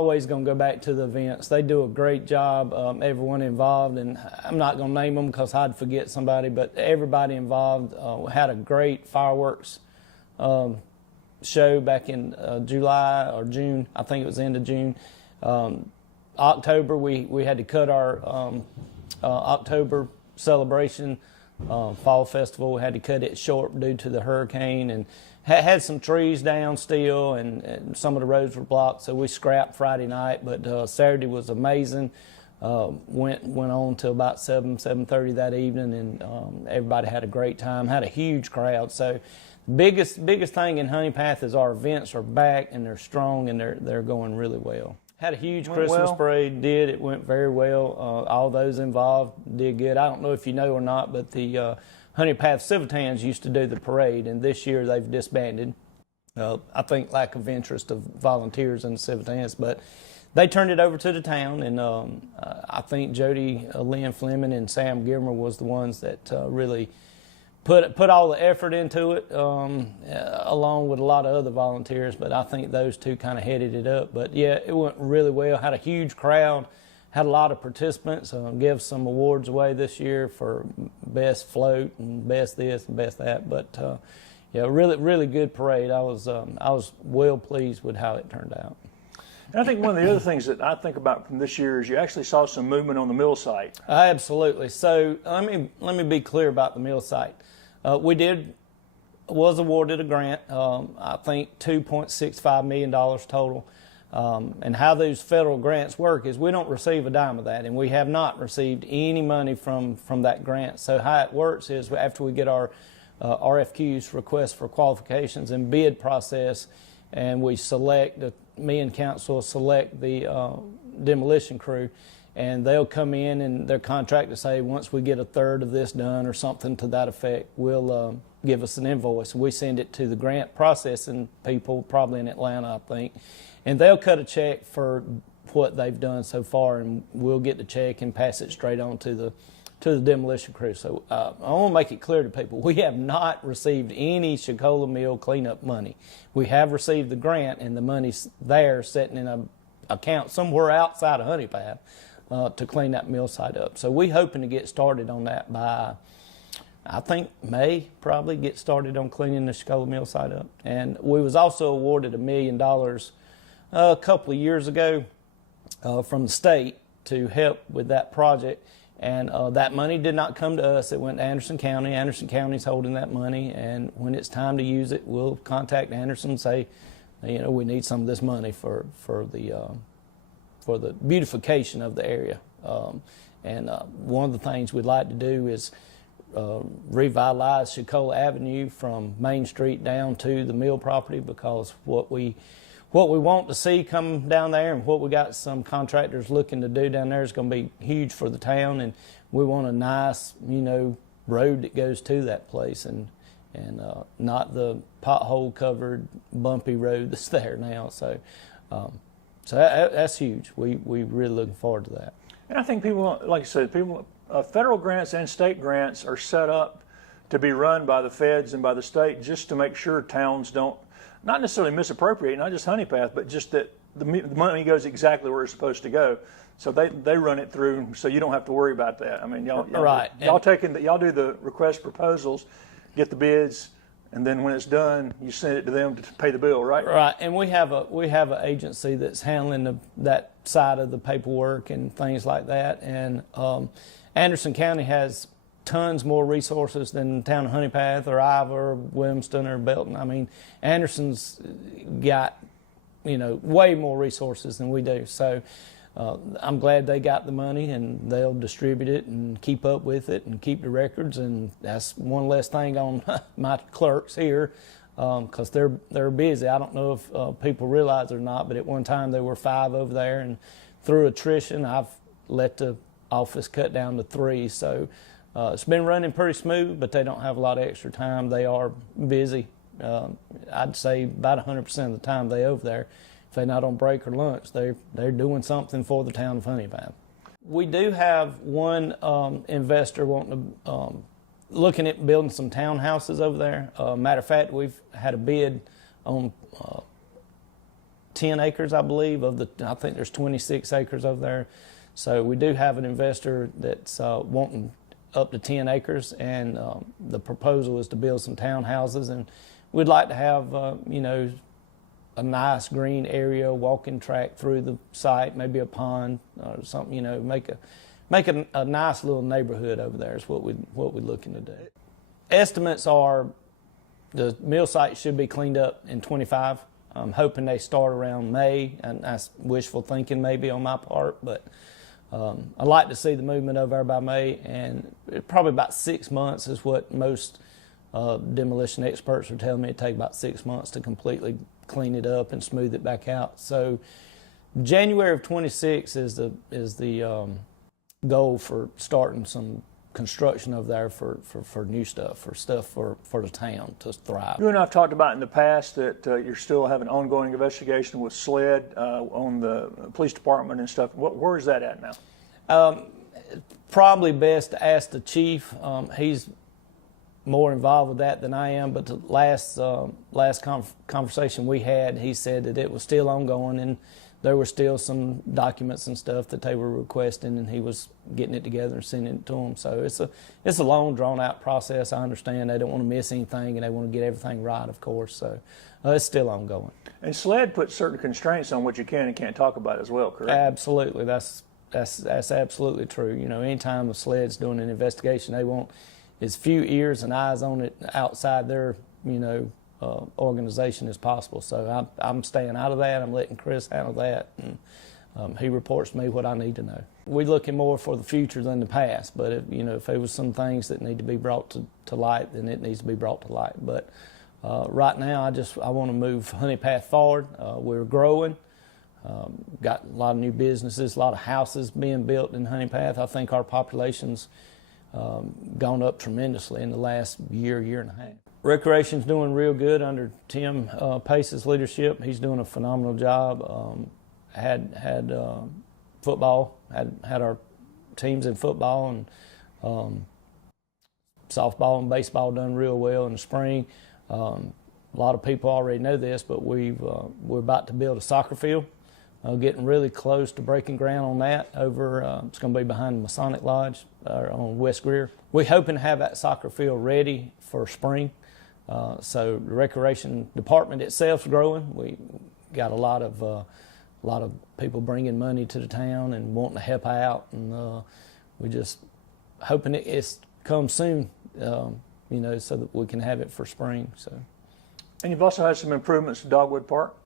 always going to go back to the events. They do a great job, everyone involved, and I'm not going to name them because I'd forget somebody, but everybody involved had a great fireworks show back in July or June. I think it was the end of June. October, we had to cut our October celebration, fall festival. We had to cut it short due to the hurricane, and had some trees down still, and some of the roads were blocked, so we scrapped Friday night. But Saturday was amazing. Went on till about 7:30 that evening, and everybody had a great time. Had a huge crowd. So biggest thing in Honea Path is our events are back, and they're strong, and they're going really well. Had a huge Christmas parade. It went very well. All those involved did good. I don't know if you know or not, but the Honea Path Civitans used to do the parade, and this year they've disbanded. I think lack of interest of volunteers in the Civitans, but they turned it over to the town, and I think Jody Lynn Fleming and Sam Gilmer was the ones that really put all the effort into it, along with a lot of other volunteers, but I think those two kind of headed it up. But yeah, it went really well. Had a huge crowd, had a lot of participants, give some awards away this year for best float and best this and best that. But yeah, really good parade. I was well pleased with how it turned out. And I think one of the other things that I think about from this year is you actually saw some movement on the mill site. Absolutely. So let me be clear about the mill site. Was awarded a grant, I think $2.65 million total. And how those federal grants work is we don't receive a dime of that, and we have not received any money from that grant. So how it works is after we get our RFQs, requests for qualifications, and bid process, and we select, me and council select the demolition crew, and they'll come in and their contract to say once we get a third of this done or something to that effect, will give us an invoice. We send it to the grant processing people, probably in Atlanta, I think, and they'll cut a check for what they've done so far, and we'll get the check and pass it straight on to the demolition crew. So I want to make it clear to people, we have not received any Shakola Mill cleanup money. We have received the grant, and the money's there sitting in an account somewhere outside of Honea Path to clean that mill site up. So we're hoping to get started on that by, I think, May, probably get started on cleaning the Shakola Mill site up. And we was also awarded $1 million a couple of years ago from the state to help with that project. And that money did not come to us. It went to Anderson County. Anderson County's holding that money, and when it's time to use it, we'll contact Anderson and say, you know, we need some of this money for the beautification of the area. And one of the things we'd like to do is revitalize Shakola Avenue from Main Street down to the mill property, because what we want to see come down there and what we got some contractors looking to do down there is going to be huge for the town, and we want a nice, you know, road that goes to that place, and not the pothole covered bumpy road that's there now. So that's huge. We really looking forward to that. And I think people, like I said, federal grants and state grants are set up to be run by the feds and by the state just to make sure towns don't, not necessarily misappropriate, not just Honea Path, but just that the money goes exactly where it's supposed to go. So they run it through, so you don't have to worry about that. I mean, y'all do the request proposals, get the bids, and then when it's done, you send it to them to pay the bill, right? Right, and we have an agency that's handling that side of the paperwork and things like that. And Anderson County has tons more resources than the town of Honea Path or Ivor or Williamston or Belton. I mean, Anderson's got, you know, way more resources than we do. So I'm glad they got the money, and they'll distribute it and keep up with it and keep the records. And that's one less thing on my clerks here, because they're busy. I don't know if people realize it or not, but at one time there were 5 over there, and through attrition, I've let the office cut down to 3. So it's been running pretty smooth, but they don't have a lot of extra time. They are busy. I'd say about 100% of the time they over there. If they're not on break or lunch, they're doing something for the town of Honea Path. We do have one investor wanting to looking at building some townhouses over there. Matter of fact, we've had a bid on 10 acres, I believe, I think there's 26 acres over there. So we do have an investor that's wanting up to 10 acres, and the proposal is to build some townhouses, and we'd like to have, a nice green area, walking track through the site, maybe a pond or something, make a nice little neighborhood over there is what we're looking to do. Estimates are the mill site should be cleaned up in 25. I'm hoping they start around May, and that's wishful thinking maybe on my part, but I'd like to see the movement over there by May, and probably about 6 months is what most demolition experts are telling me. It'd take about 6 months to completely clean it up and smooth it back out. So January of 26 is the goal for starting some construction over there for new stuff, for the town to thrive. You and I have talked about in the past that you're still having an ongoing investigation with SLED on the police department and stuff. Where is that at now? Probably best to ask the chief. He's more involved with that than I am, but the last conversation we had, he said that it was still ongoing, and there were still some documents and stuff that they were requesting, and he was getting it together and sending it to them. So it's a long, drawn-out process. I understand they don't want to miss anything, and they want to get everything right, of course. So it's still ongoing. And SLED puts certain constraints on what you can and can't talk about as well, correct? Absolutely. That's absolutely true. Anytime the SLED's doing an investigation, they want as few ears and eyes on it outside their, organization as possible. So I'm staying out of that. I'm letting Chris handle that, and he reports to me what I need to know. We're looking more for the future than the past, but if there was some things that need to be brought to light, then it needs to be brought to light. But right now, I want to move Honea Path forward. We're growing. Got a lot of new businesses, a lot of houses being built in Honea Path. I think our population's gone up tremendously in the last year and a half. Recreation's doing real good under Tim Pace's leadership. He's doing a phenomenal job. Had football, had our teams in football and softball and baseball done real well in the spring. A lot of people already know this, but we're about to build a soccer field. Getting really close to breaking ground on that over, it's going to be behind the Masonic Lodge on West Greer. We're hoping to have that soccer field ready for spring. So the recreation department itself is growing. We got a lot of people bringing money to the town and wanting to help out, and we're just hoping it comes soon, so that we can have it for spring. So. And you've also had some improvements to Dogwood Park?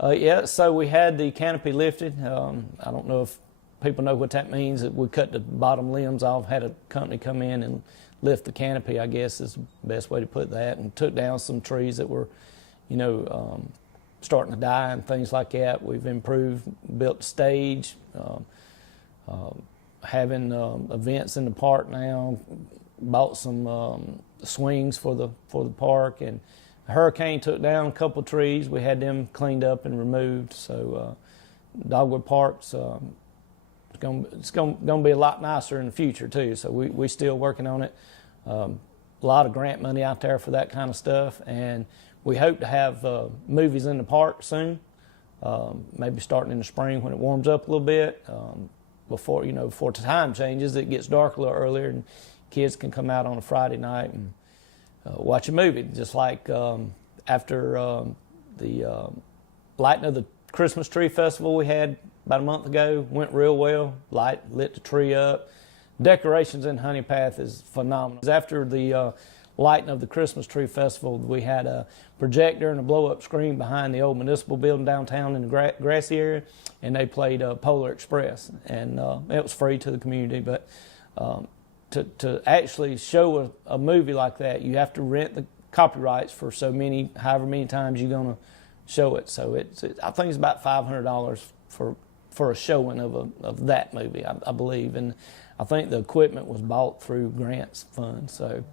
Yeah, so we had the canopy lifted. I don't know if people know what that means. We cut the bottom limbs off, had a company come in and lift the canopy, I guess is the best way to put that, and took down some trees that were, starting to die and things like that. We've improved, built the stage, having events in the park now, bought some swings for the park, and a hurricane took down a couple of trees. We had them cleaned up and removed. So Dogwood Park's it's going to be a lot nicer in the future too. So we're still working on it. A lot of grant money out there for that kind of stuff, and we hope to have movies in the park soon. Maybe starting in the spring when it warms up a little bit. Before the time changes, it gets dark a little earlier, and kids can come out on a Friday night and watch a movie, just like after the lighting of the Christmas tree festival we had about a month ago. Went real well. Lit the tree up. Decorations in Honea Path is phenomenal. After the lighting of the Christmas tree festival, we had a projector and a blow-up screen behind the old municipal building downtown in the grassy area, and they played Polar Express, and it was free to the community. But to actually show a movie like that, you have to rent the copyrights for however many times you're going to show it. So I think it's about $500 for a showing of that movie, I believe. And I think the equipment was bought through grants funds. So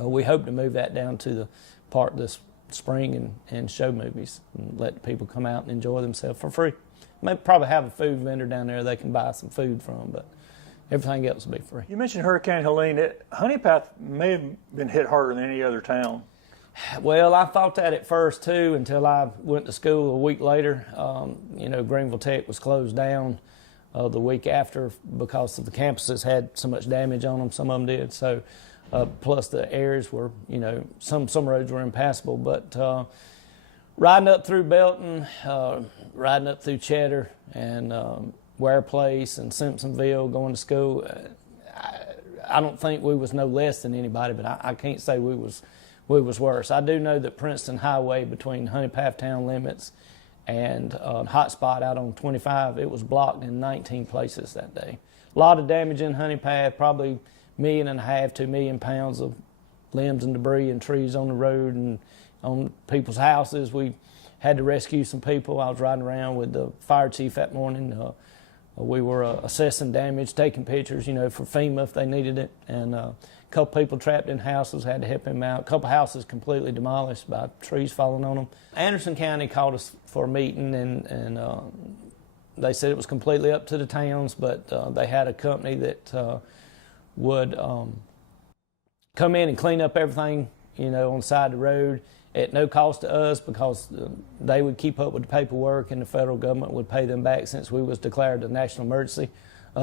we hope to move that down to the park this spring and show movies and let people come out and enjoy themselves for free. Maybe probably have a food vendor down there they can buy some food from, but everything else will be free. You mentioned Hurricane Helene. Honea Path may have been hit harder than any other town. Well, I thought that at first too until I went to school a week later. Greenville Tech was closed down the week after because of the campuses had so much damage on them. Some of them did. So, plus the areas were, some roads were impassable. But riding up through Belton, riding up through Cheddar and Ware Place and Simpsonville, going to school, I don't think we was no less than anybody, but I can't say we was worse. I do know that Princeton Highway between Honea Path town limits and hot spot out on 25, it was blocked in 19 places that day. A lot of damage in Honea Path, probably 1.5 million, 2 million pounds of limbs and debris and trees on the road and on people's houses. We had to rescue some people. I was riding around with the fire chief that morning. We were assessing damage, taking pictures, for FEMA if they needed it. And a couple people trapped in houses, had to help them out. A couple houses completely demolished by trees falling on them. Anderson County called us for a meeting, and they said it was completely up to the towns, but they had a company that would come in and clean up everything, on the side of the road at no cost to us, because they would keep up with the paperwork and the federal government would pay them back since we was declared a national emergency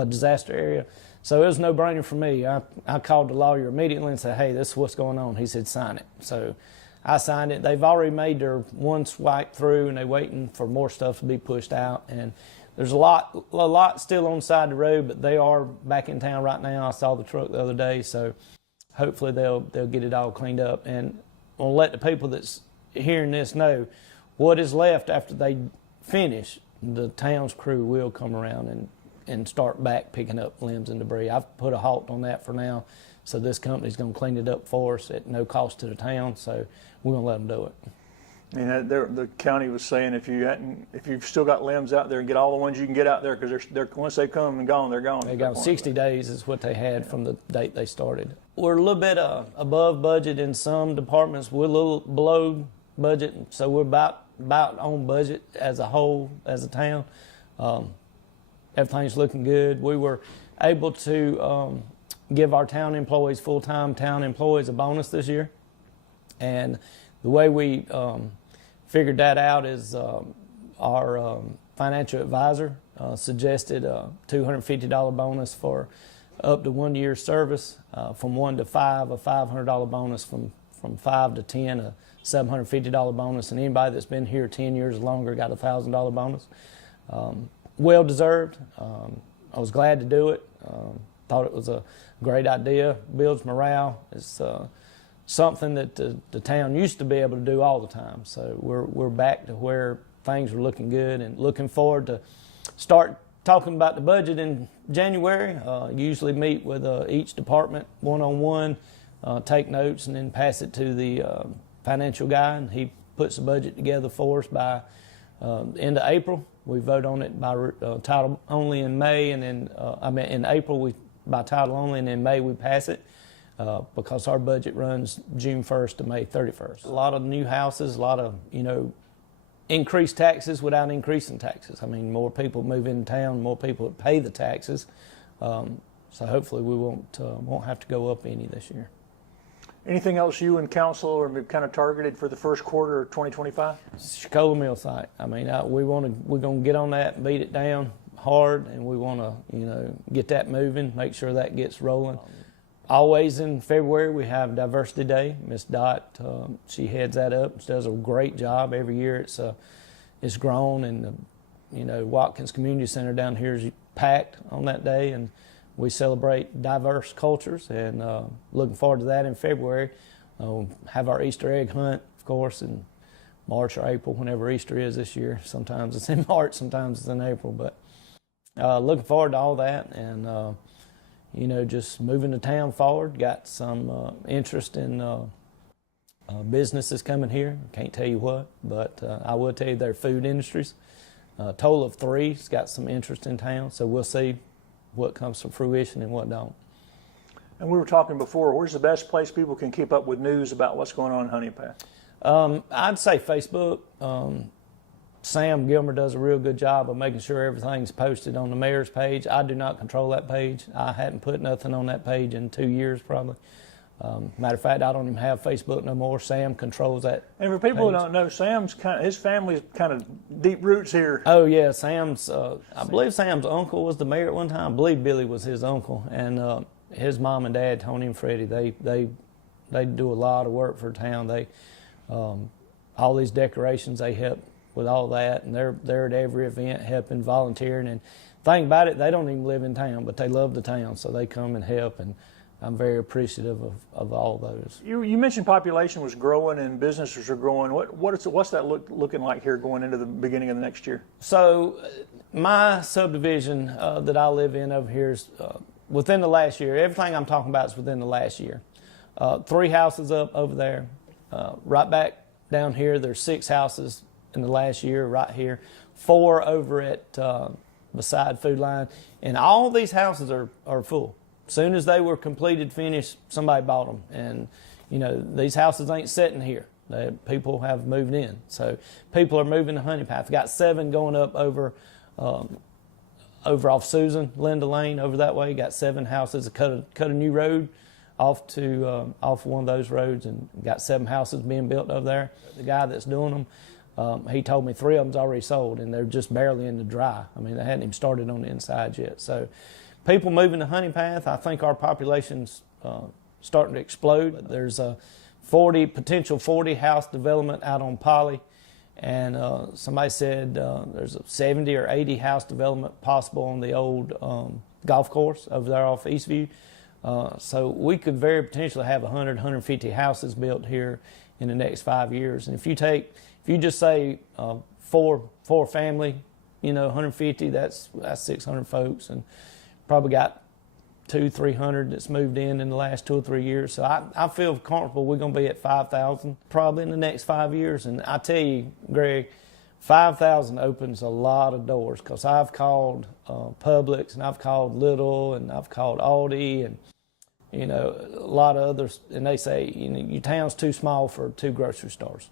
disaster area. So it was a no-brainer for me. I called the lawyer immediately and said, hey, this is what's going on. He said, sign it. So I signed it. They've already made their one swipe through, and they're waiting for more stuff to be pushed out. And there's a lot still on the side of the road, but they are back in town right now. I saw the truck the other day, so hopefully they'll get it all cleaned up. And I'll let the people that's hearing this know what is left after they finish. The town's crew will come around and start back picking up limbs and debris. I've put a halt on that for now, so this company's going to clean it up for us at no cost to the town, so we're going to let them do it. The county was saying if you've still got limbs out there, get all the ones you can get out there, because they're once they come and gone, they're gone. They got 60 days is what they had from the date they started. We're a little bit above budget in some departments. We're a little below budget, so we're about on budget as a whole, as a town. Everything's looking good. We were able to give our town employees, full-time town employees, a bonus this year, and the way we figured that out is our financial advisor suggested a $250 bonus for up to 1 year's service, from 1 to 5, a $500 bonus, from 5 to 10, a $750 bonus, and anybody that's been here 10 years or longer got a $1,000 bonus. Well deserved. I was glad to do it. Thought it was a great idea. Builds morale. It's something that the town used to be able to do all the time. So we're back to where things are looking good, and looking forward to start talking about the budget in January. Usually meet with each department one-on-one, take notes, and then pass it to the financial guy, and he puts the budget together for us by end of April. We vote on it by title only in May, and then in April by title only, and in May we pass it. Because our budget runs June 1st to May 31st. A lot of new houses, a lot of, increased taxes without increasing taxes. I mean, more people move into town, more people pay the taxes. So hopefully we won't have to go up any this year. Anything else you and council are kind of targeted for the first quarter of 2025? Chicola Mill site. I mean, we're going to get on that and beat it down hard, and we want to, get that moving, make sure that gets rolling. Always in February we have Diversity Day. Miss Dot, she heads that up. She does a great job every year. It's grown, and Watkins Community Center down here is packed on that day, and we celebrate diverse cultures. And looking forward to that in February. Have our Easter egg hunt, of course, in March or April, whenever Easter is this year. Sometimes it's in March, sometimes it's in April, but looking forward to all that, and just moving the town forward. Got some interest in businesses coming here. Can't tell you what, but I will tell you they're food industries. A total of 3 has got some interest in town, so we'll see what comes to fruition and what don't. And we were talking before, where's the best place people can keep up with news about what's going on in Honea Path? I'd say Facebook. Sam Gilmer does a real good job of making sure everything's posted on the mayor's page. I do not control that page. I hadn't put nothing on that page in 2 years probably. Matter of fact, I don't even have Facebook no more. Sam controls that. And for people who page. don't know, his family's kind of deep roots here. Oh yeah, Sam's. I believe Sam's uncle was the mayor at one time. I believe Billy was his uncle, and his mom and dad, Tony and Freddie, they do a lot of work for town. They all these decorations, they help with all that, and they're at every event helping, volunteering. And thing about it, they don't even live in town, but they love the town, so they come and help. And I'm very appreciative of all those. You mentioned population was growing and businesses are growing. What's that looking like here going into the beginning of the next year? So my subdivision that I live in over here is within the last year. Everything I'm talking about is within the last year. 3 houses up over there. Right back down here, there's 6 houses in the last year right here. 4 over at beside Food Line. And all these houses are full. As soon as they were completed, finished, somebody bought them. And, you know, these houses ain't sitting here. People have moved in. So people are moving to Honea Path. We got 7 going up over off Susan, Linda Lane, over that way. Got 7 houses. Cut a new road off one of those roads, and got 7 houses being built over there. The guy that's doing them, he told me 3 of them's already sold, and they're just barely in the dry. I mean, they hadn't even started on the inside yet. So people moving to Honea Path, I think our population's starting to explode. There's a potential 40 house development out on Poly, and somebody said there's a 70 or 80 house development possible on the old golf course over there off Eastview. So we could very potentially have 100, 150 houses built here in the next 5 years. And if you just say 4 family, you know, 150, that's 600 folks, and probably got 200-300 that's moved in the last 2 or 3 years. So I feel comfortable we're going to be at 5,000 probably in the next 5 years. And I tell you, Greg, 5,000 opens a lot of doors, because I've called Publix, and I've called Lidl, and I've called Aldi, and, you know, a lot of others, and they say, you know, your town's too small for 2 grocery stores.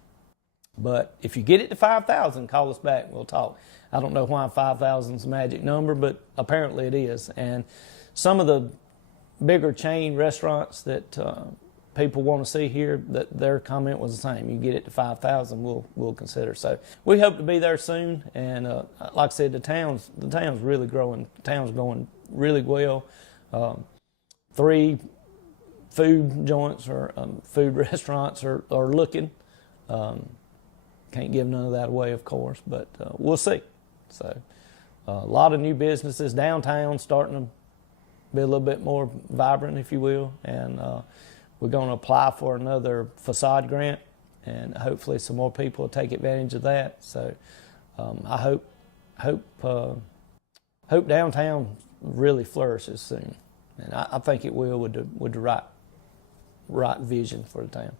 But if you get it to 5,000, call us back and we'll talk. I don't know why 5,000 is a magic number, but apparently it is. And some of the bigger chain restaurants that people want to see here, that their comment was the same. You get it to 5,000, we'll consider. So we hope to be there soon. And like I said, the town's really growing. The town's going really well. 3 food joints or food restaurants are looking. Can't give none of that away, of course, but we'll see. So a lot of new businesses downtown starting to be a little bit more vibrant, if you will, and we're going to apply for another facade grant, and hopefully some more people will take advantage of that. So I hope downtown really flourishes soon, and I think it will with the right vision for the town.